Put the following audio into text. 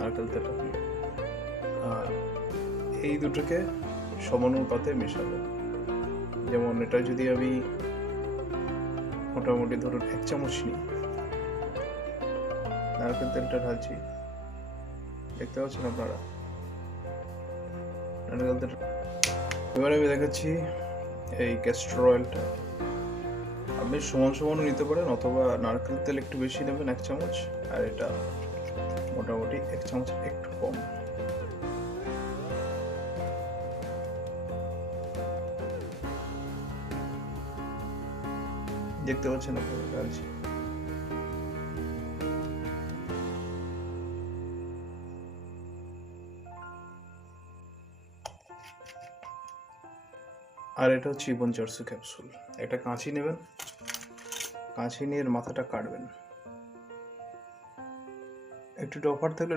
নারকেল তেল রাখলাম। এই দুটোকে সমানুপাতে মেশাবো। যেমন এটা যদি আমি মোটামুটি ধরুন 1 চামচ নিই, নারকেল তেলটা ঢালছি, দেখতে পাচ্ছেন আপনারা নারকেল তেল। এবার আমি দেখাচ্ছি এই ক্যাস্টর অয়েলটা। আপনি সমান সমানও নিতে পারেন, অথবা নারকেল তেল একটু বেশি নেবেন 1 চামচ, আর এটা মোটামুটি 1 চামচ একটু কম। দেখতে পাচ্ছেন আপনারা ঢালছি। আর এটা হচ্ছে ইবন চারসু ক্যাপসুল। একটা কাঁচি নেবেন, কাঁচি নিয়ে এর মাথাটা কাটবেন। একটু ডফার থাকলে